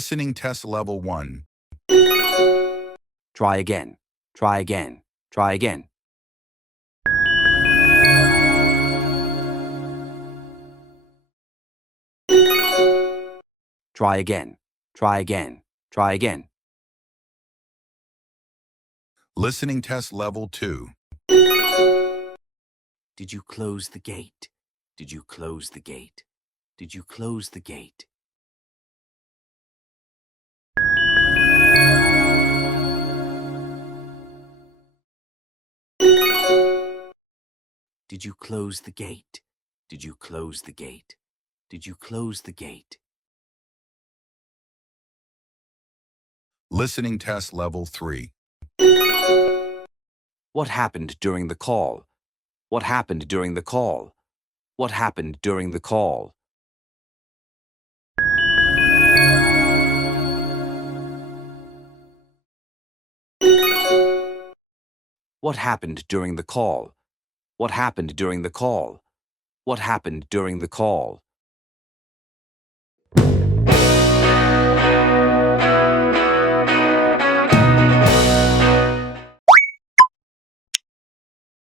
Listening test level 1. Try again. Try again. Try again. Try again. Try again. Try again. Listening test level 2. Did you close the gate? Did you close the gate? Did you close the gate? Did you close the gate? Did you close the gate? Did you close the gate? Listening test level 3. What happened during the call? What happened during the call? What happened during the call? What happened during the call? What happened during the call? What happened during the call?